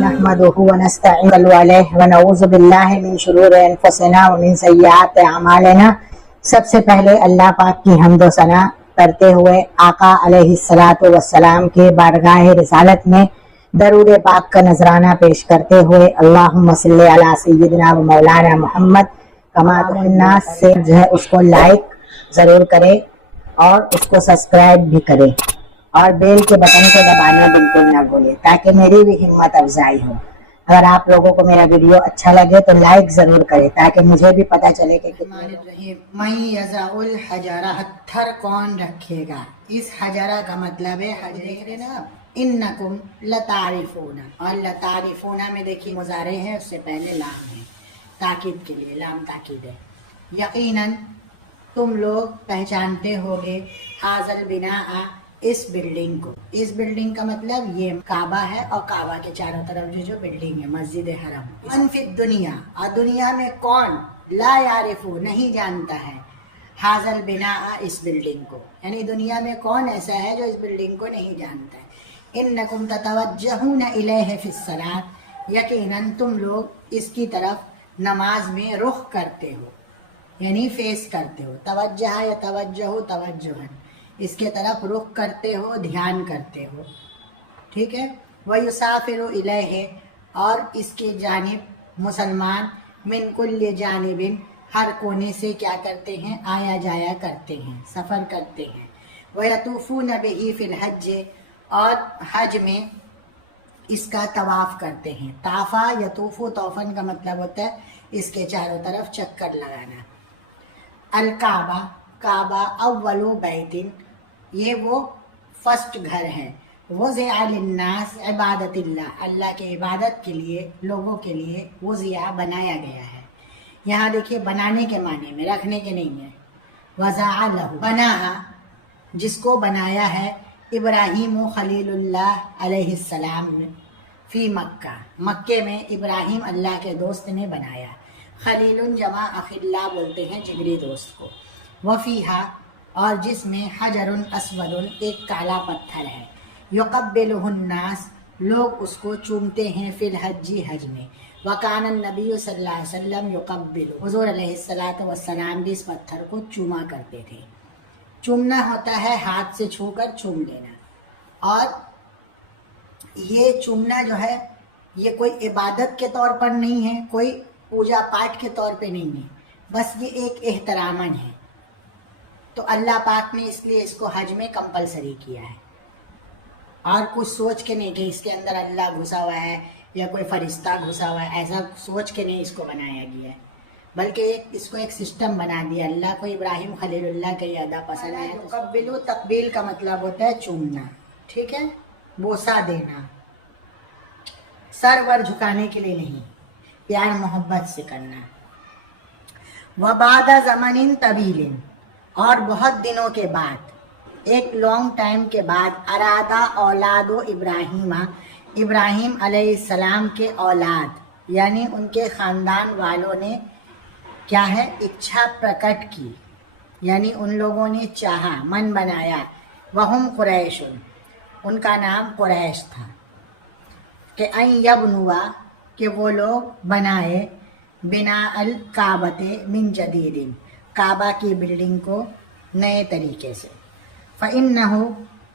نحمده ونستعين عليه ونعوذ باللہ من شرور انفسنا ومن سیئات اعمالنا۔ سب سے پہلے اللہ پاک کی حمد و ثنا کرتے ہوئے آقا علیہ السلام کے بارگاہ رسالت میں درود پاک کا نذرانہ پیش کرتے ہوئے اللہم صلی علی سیدنا و مولانا محمد کما الناس سے جو ہے اس کو لائک ضرور کرے اور اس کو سبسکرائب بھی کرے اور بیل کے بٹن کو دبانا بالکل نہ بھولے تاکہ میری بھی ہمت افزائی ہو۔ اگر آپ لوگوں کو میرا ویڈیو اچھا لگے تو لائک ضرور کرے تاکہ مجھے بھی پتہ چلے کہ میں یضع الحجرہ، پتھر کون رکھے گا۔ اس حجرہ کا مطلب ہے دیکھ رہے نا انکم لتعرفون، اور لتعرفون میں دیکھیے مضارع ہے، اس سے پہلے لام ہے تاکید کے لیے، لام تاکید ہے۔ یقیناً تم لوگ پہچانتے ہوگے ھذا البناء، اس بلڈنگ کو۔ اس بلڈنگ کا مطلب یہ کعبہ ہے اور کعبہ کے چاروں طرف جو بلڈنگ ہے مسجد حرم۔ من فی الدنیا، اور دنیا میں کون لا یعرفو، نہیں جانتا ہے ھذا البناء، اس بلڈنگ کو، یعنی دنیا میں کون ایسا ہے جو اس بلڈنگ کو نہیں جانتا ہے۔ انکم تتوجہون الیہ فی الصلاۃ، یقیناً تم لوگ اس کی طرف نماز میں رخ کرتے ہو، یعنی فیس کرتے ہو۔ توجہ یا توجہ توجہن، اس کے طرف رخ کرتے ہو، دھیان کرتے ہو، ٹھیک ہے۔ وَيُسَافِرُ إِلَيْهِ، اور اس کے جانب مسلمان من کل جانب، ہر کونے سے کیا کرتے ہیں، آیا جایا کرتے ہیں، سفر کرتے ہیں۔ وَيَطُوفُونَ بِهِ فِي الْحَجِّ، اور حج میں اس کا طواف کرتے ہیں۔ طافا یطوفو، طوفن کا مطلب ہوتا ہے اس کے چاروں طرف چکر لگانا۔ الکعبہ، کعبہ اول بیت، یہ وہ فرسٹ گھر ہے۔ وضع للناس عبادت اللہ، اللہ کے عبادت کے لیے، لوگوں کے لیے وضع بنایا گیا ہے۔ یہاں دیکھیے بنانے کے معنی میں، رکھنے کے نہیں ہے۔ وضع لہ، بنا، جس کو بنایا ہے ابراہیم خلیل اللہ علیہ السلام فی مکہ، مکے میں ابراہیم اللہ کے دوست نے بنایا۔ خلیل جمع اخلا بولتے ہیں جگری دوست کو۔ وفیہا، اور جس میں حجر اسود، ایک کالا پتھر ہے۔ یقبلہ الناس، لوگ اس کو چومتے ہیں، فی الحج، حج میں۔ وکان النبی صلی اللہ علیہ وسلم یقبل، حضور علیہ السلام بھی اس پتھر کو چوما کرتے تھے۔ چومنا ہوتا ہے ہاتھ سے چھو کر چوم لینا، اور یہ چومنا جو ہے یہ کوئی عبادت کے طور پر نہیں ہے، کوئی پوجا پاٹ کے طور پہ نہیں ہے، بس یہ ایک احتراماً ہے۔ تو اللہ پاک نے اس لیے اس کو حج میں کمپلسری کیا ہے، اور کچھ سوچ کے نہیں کہ اس کے اندر اللہ گھسا ہوا ہے یا کوئی فرشتہ گھسا ہوا ہے، ایسا سوچ کے نہیں اس کو بنایا گیا ہے، بلکہ اس کو ایک سسٹم بنا دیا۔ اللہ کو ابراہیم خلیل اللہ کا یہ ادا پسند ہے۔ تقبلو، تقبیل کا مطلب ہوتا ہے چومنا، ٹھیک ہے، بوسہ دینا، سر ور جھکانے کے لیے نہیں، پیار محبت سے کرنا۔ وبعد زمن طویل، اور بہت دنوں کے بعد، ایک لانگ ٹائم کے بعد، ارادہ اولاد ابراہیم، ابراہیم علیہ السلام کے اولاد یعنی ان کے خاندان والوں نے کیا ہے، اچھا پرکٹ کی، یعنی ان لوگوں نے چاہا، من بنایا۔ وہم قریش، ان کا نام قریش تھا، کہ ان یبنوا، کہ وہ لوگ بنائے، بنا الکعبۃ من جدید، کعبہ کی بلڈنگ کو نئے طریقے سے۔ فَإِنَّهُ،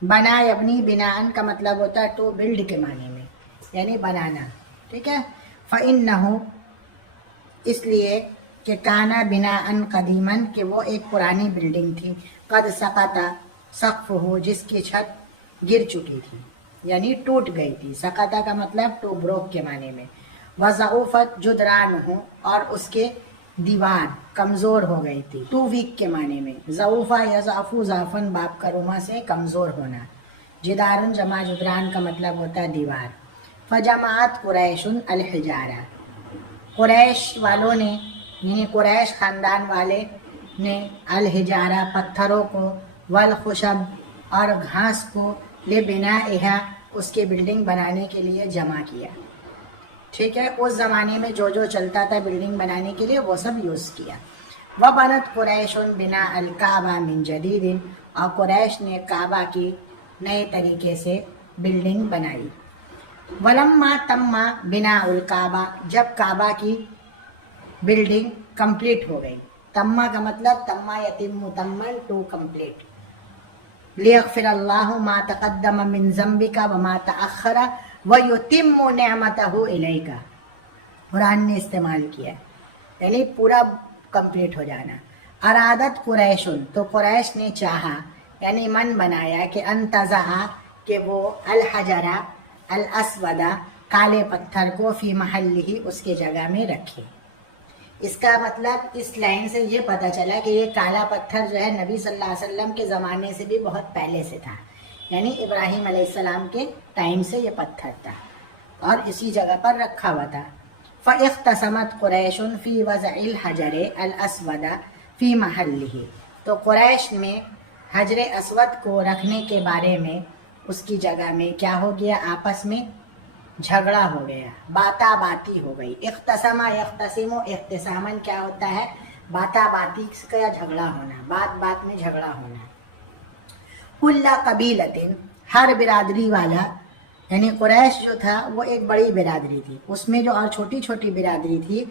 بنا یبنی، بناءً کا مطلب ہوتا ہے ٹو بلڈ کے معنی میں، یعنی بنانا، ٹھیک ہے۔ فَإِنَّهُ، اس لیے کہ کانا بناءً قدیماً، کہ وہ ایک پرانی بلڈنگ تھی، قد سقط سقفہ، جس کی چھت گر چکی تھی، یعنی ٹوٹ گئی تھی۔ سقطہ کا مطلب ٹو بروک کے معنی میں۔ وضعفت جدرانہ، اور اس کے دیوار کمزور ہو گئی تھی، ٹو ویک کے معنی میں۔ ضعوفہ یضعف، ضعفن باب کا روما سے کمزور ہونا۔ جدارن جمع جدران کا مطلب ہوتا ہے دیوار۔ فجمعت قریش الحجارہ، قریش والوں نے، یعنی قریش خاندان والے نے، الحجارہ، پتھروں کو، والخشب، اور گھاس کو، لبنائہا، اس کی بلڈنگ بنانے کے لیے جمع کیا، ٹھیک ہے۔ اس زمانے میں جو چلتا تھا بلڈنگ بنانے کے لیے وہ سب یوز کیا۔ वबनत कुरैशुन बिना अल काबा मिन जदीदिन, और कुरैश ने काबा की नए तरीके से बिल्डिंग बनाई। वलम्मा तम्मा बिना उल काबा, जब काबा की बिल्डिंग कंप्लीट हो गई। तम्मा का मतलब तम्मा यतिम्मु तम्मन, टू कंप्लीट। लियग़फ़िर अल्लाहु मा तक़द्दम मिन ज़म्बिका व मा तअख़्ख़र व युतिम्मु निअमतहु इलैका, कुरान ने इस्तेमाल किया, यानी पूरा कंप्लीट हो जाना। अरादत कुरैशुन, तो कुरैश ने चाहा यानी मन बनाया कि अंतज़ा, कि वो अल हजरा अल अस्वदा, काले पत्थर को फी महल्लिही, उसके जगह में रखे। इसका मतलब इस लाइन से ये पता चला कि ये काला पत्थर जो है नबी सल्लल्लाहु अलैहि वसल्लम के ज़माने से भी बहुत पहले से था, यानी इब्राहीम अलैहिस्सलाम के टाइम से ये पत्थर था और इसी जगह पर रखा हुआ था। फ़इख्तसमत कुरैशुन फ़ी वज़इल हजर अल अस्वदा फ़ी महल्लिही, तो कुरैश में हजर अस्वद को रखने के बारे में उसकी जगह में क्या हो गया, आपस में झगड़ा हो गया, बाता बाती हो गई। इख्तसमा यख्तसिमु इख्तिसामन क्या होता है, बाता बाती का झगड़ा होना, बात बात में झगड़ा होना। कुल्ला कबीलतिन, हर बिरादरी वाला, यानी कुरैश जो था वो एक बड़ी बिरादरी थी, उसमें जो और छोटी छोटी बिरादरी थी,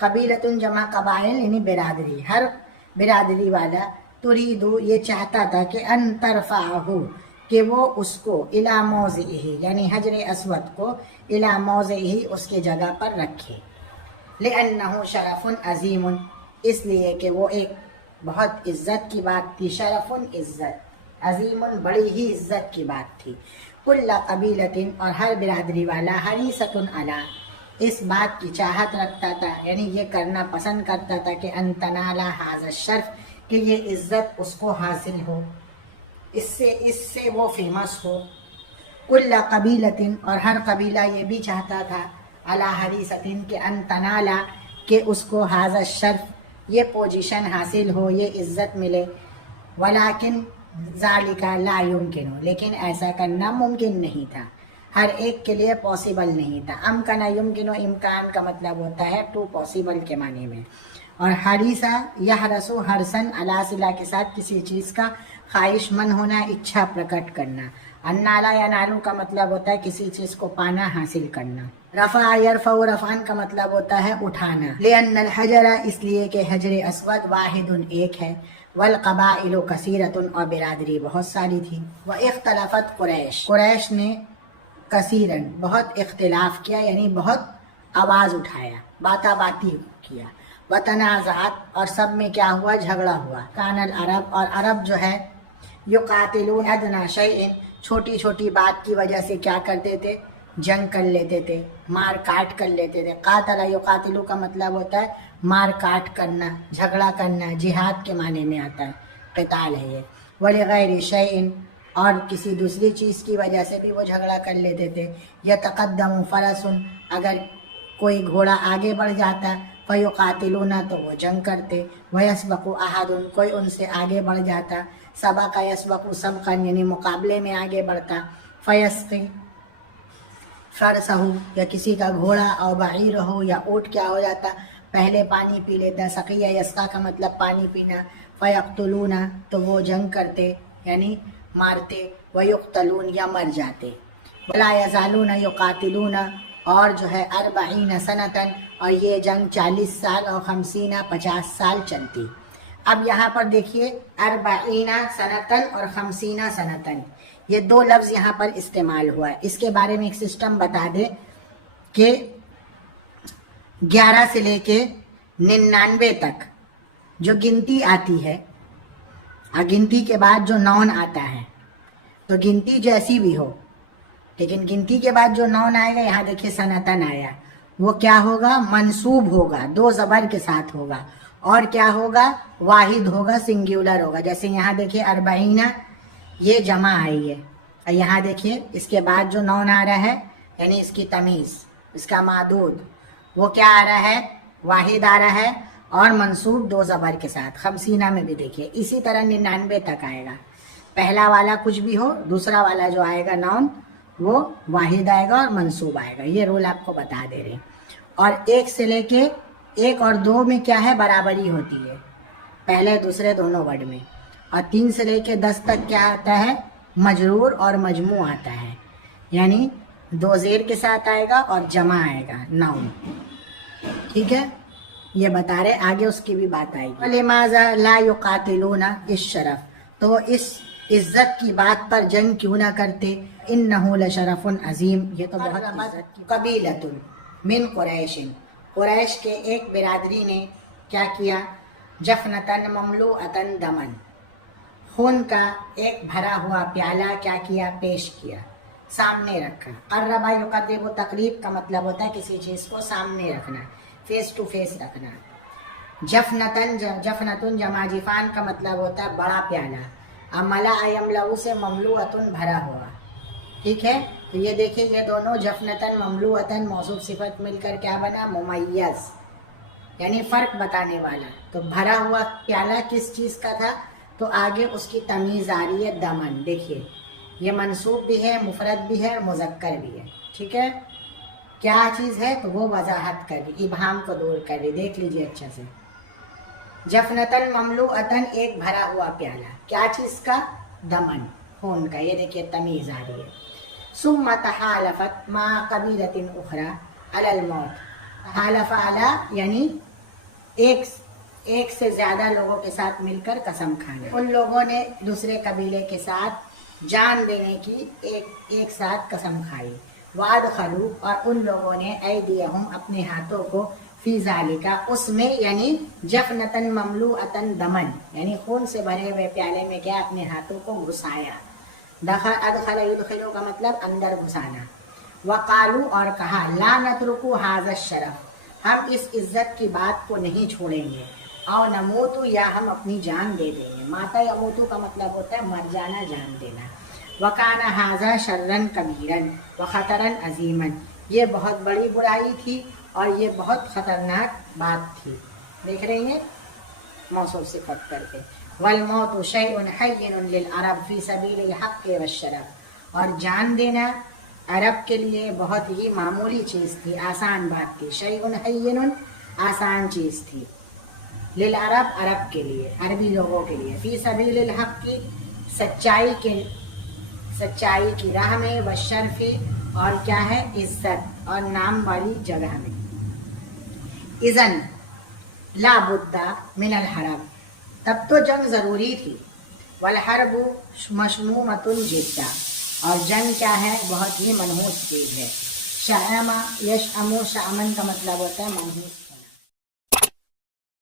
कबीलतुन जमा कबाइल यानी बिरादरी, हर बिरादरी वाला तुरीदु, ये चाहता था कि अन तरफ़अहु, कि वो उसको इला मौज़िही, यानी हजर अस्वद को इला मौज़िही, उसके जगह पर रखे। लिअन्नहु शरफ़ुन अज़ीमुन, इसलिए कि वो एक बहुत इज़्ज़त की बात थी। शरफ़ुन इज़्ज़त, अज़ीमुन बड़ी ही इज़्ज़त की बात थी। कुल्ला कबीलतिन, और हर बिरादरी वाला, हरीसतुन अला, इस बात की चाहत रखता था, यानी ये करना पसंद करता था कि अनतनाला हाज़ा शर्फ, कि ये इज़्ज़त उसको हासिल हो, इससे वो फेमस हो। कुल्ला कबीलतिन, और हर कबीला ये भी चाहता था, अला हरीसतिन के अनतनाला, कि उसको हाज़ा शर्फ, ये पोजीशन हासिल हो, ये इज़्ज़त मिले। वलाकिन ज़ालिका ला युमकिनु, लेकिन ऐसा करना मुमकिन नहीं था, हर एक के लिए पॉसिबल नहीं था। अमकना युमकिनु, इम्कान का मतलब होता है टू पॉसिबल के माने में। और हरीसा यहरसु हरसन, अलासिला के साथ किसी चीज़ का ख्वाहिशमंद होना, इच्छा प्रकट करना। अन्नाला या नालू का मतलब होता है किसी चीज़ को पाना, हासिल करना। रफ़ा यरफ़उ, रफ़ान का मतलब होता है उठाना। लिअन्नल हजरा, इसलिए कि हजर अस्वद वाहिदुन एक है, वल क़बाइलु कसीरतुन, और बिरादरी बहुत सारी थी। व इख्तलफ़त कुरैश, कुरैश ने कसीरन बहुत इख्तिलाफ किया, यानी बहुत आवाज़ उठाया, बाता बाती किया। व तनाज़ात, और सब में क्या हुआ, झगड़ा हुआ। कानल अरब, और अरब जो है युक़ातिलून अदना शैइन, छोटी छोटी बात की वजह से क्या करते थे, जंग कर लेते थे, मार काट कर लेते थे। कातला युक़ातिलू का मतलब होता है मार काट करना, झगड़ा करना, जिहाद के माने में आता है, क़िताल है ये। वलिग़ैरि शैइन, और किसी दूसरी चीज़ की वजह से भी वो झगड़ा कर लेते थे। यतक़द्दमु फ़रसुन, अगर कोई घोड़ा आगे बढ़ जाता, फ़युक़ातिलूना, तो वो जंग करते। वयस्बक़ु अहदुन, कोई उनसे आगे बढ़ जाता। सबक़ यस्बक़ु सबक़न, यानी मुकाबले में आगे बढ़ता। फ़यस्क़ी फ़रसहु, या किसी का घोड़ा और बईर हो या ऊँट क्या हो जाता, पहले पानी पी लेता। सक़िया यस्क़ा का मतलब पानी पीना। फ़यक़्तुलूना, तो वो जंग करते यानी मारते। वयुक़्तलून, या मर जाते। वला यज़ालूना युक़ातिलूना, और जो है अर्बईन सनतन, और ये जंग 40 साल और 50 साल चलती। अब यहाँ पर देखिए अर्बईना सनतन और 50 सनतन, ये दो लफ्ज़ यहाँ पर इस्तेमाल हुआ है। इसके बारे में एक सिस्टम बता दे कि 11 से लेके 99 तक जो गिनती आती है, गिनती के बाद जो नौन आता है, तो गिनती जैसी भी हो, लेकिन गिनती के बाद जो नौन आएगा, यहाँ देखिए सनतन आया, वो क्या होगा, मंसूब होगा, 2 ज़बर के साथ होगा, और क्या होगा, वाहिद होगा, सिंगुलर होगा। जैसे यहाँ देखिए अर्बईना, ये जमा आई है, और यहाँ देखिए इसके बाद जो नौन आ रहा है, यानी इसकी तमीज़, इसका मादूद, वो क्या आ रहा है, वाहिद आ रहा है, और मंसूब 2 ज़बर के साथ। 50 में भी देखिए इसी तरह 99 तक आएगा। पहला वाला कुछ भी हो, दूसरा वाला जो आएगा नौन, वो वाहिद आएगा और मंसूब आएगा। ये रूल आपको बता दे रहे हैं। और 1 से लेके 1 और 2 में क्या है, बराबरी होती है। पहले दूसरे दोनों वर्ड में, और 3 से लेके 10 तक क्या आता है, मजरूर और मजमू आता है, यानी 2 ज़ेर के साथ आएगा और जमा आएगा, नाउन। ठीक है, ये बता रहे, आगे उसकी भी बात आएगी। लिमाज़ा ला युकातिलूना इस शरफ, तो इस इज्जत की बात पर जंग क्यों ना करते, इन्नहु लशरफुन अजीम, ये तो बहुत इज्जत की। कबीलतुन मिन कुरैशिन, कुरैश के एक बिरादरी ने क्या किया, जफनतन ममलूअतन दमन, खून का एक भरा हुआ प्याला क्या किया, पेश किया, सामने रखा। कर्रबा युकर्रिबु, तकरीब का मतलब होता है किसी चीज़ को सामने रखना, फेस टू फेस रखना। जफनतुन जमा जिफान का मतलब होता है बड़ा प्याला। अब मला अयमलऊ से ममलूअतुन भरा हुआ। ठीक है, तो ये देखिए, ये दोनों जफनतन ममलूअतन मौसूफ सिफत मिलकर क्या बना, मुमय्यज, यानी फर्क बताने वाला। तो भरा हुआ प्याला किस चीज़ का था, तो आगे उसकी तमीज़ आ रही है, दमन। देखिए, ये मंसूब भी है, मुफरद भी है, मुज़क्कर भी है। ठीक है, क्या चीज़ है, तो वो वजाहत कर रही, इबहाम को दूर कर रही। देख लीजिए अच्छे से, जफनतन ममलूअतन, एक भरा हुआ प्याला, क्या चीज़ का, दमन, खून का। ये देखिए तमीज़ आ रही है। सुम्मा तहालफत मा कबीलतिन उखरा अलल मौत, तहालफ अला यानी एक से ज़्यादा लोगों के साथ मिलकर कसम खाना। उन लोगों ने दूसरे कबीले के साथ जान देने की एक साथ कसम खाई। वाद खलू, और उन लोगों ने ऐदियहुम, अपने हाथों को, फी ज़ालिका, उसमें, यानी जफनतन ममलूअतन दमन, यानी खून से भरे हुए प्याले में क्या, अपने हाथों को घुसाया। अदखल युदखिलु का मतलब अंदर घुसाना। वकालू, और कहा, ला नतरुकु हाज़ा शरफ, हम इस इज्जत की बात को नहीं छोड़ेंगे। और नमूतु, या हम अपनी जान दे देंगे। माता यमूतु का मतलब होता है मर जाना, जान देना। वकाना हाजा शर्रन कबीरन व खतरन अजीमन, ये बहुत बड़ी बुराई थी और ये बहुत खतरनाक बात थी। देख रही हैं, मौसूफ सिफत करके। वल मौतु शैउन हय्यिनुन लिल अरब फी सबीलिल हक़्क़ि वश्शरफ, और जान देना अरब के लिए बहुत ही मामूली चीज़ थी, आसान बात थी। शैउन हय्यिनुन, आसान चीज़ थी। लिल अरब, अरब के लिए, अरबी लोगों के लिए। फी सबीलिल हक़्क़ि, सच्चाई की राह में, वश्शरफ़ी, और क्या है, इज्जत और नाम वाली जगह में। इज़न ला बुद्दा मिनल हरब, तब तो जंग ज़रूरी थी। वल हरबु मशमूमतुन जिद्दा, और जंग क्या है, बहुत ही मनहूस चीज़ है। शअमा यशअमु, शअमन का मतलब होता है मनहूस।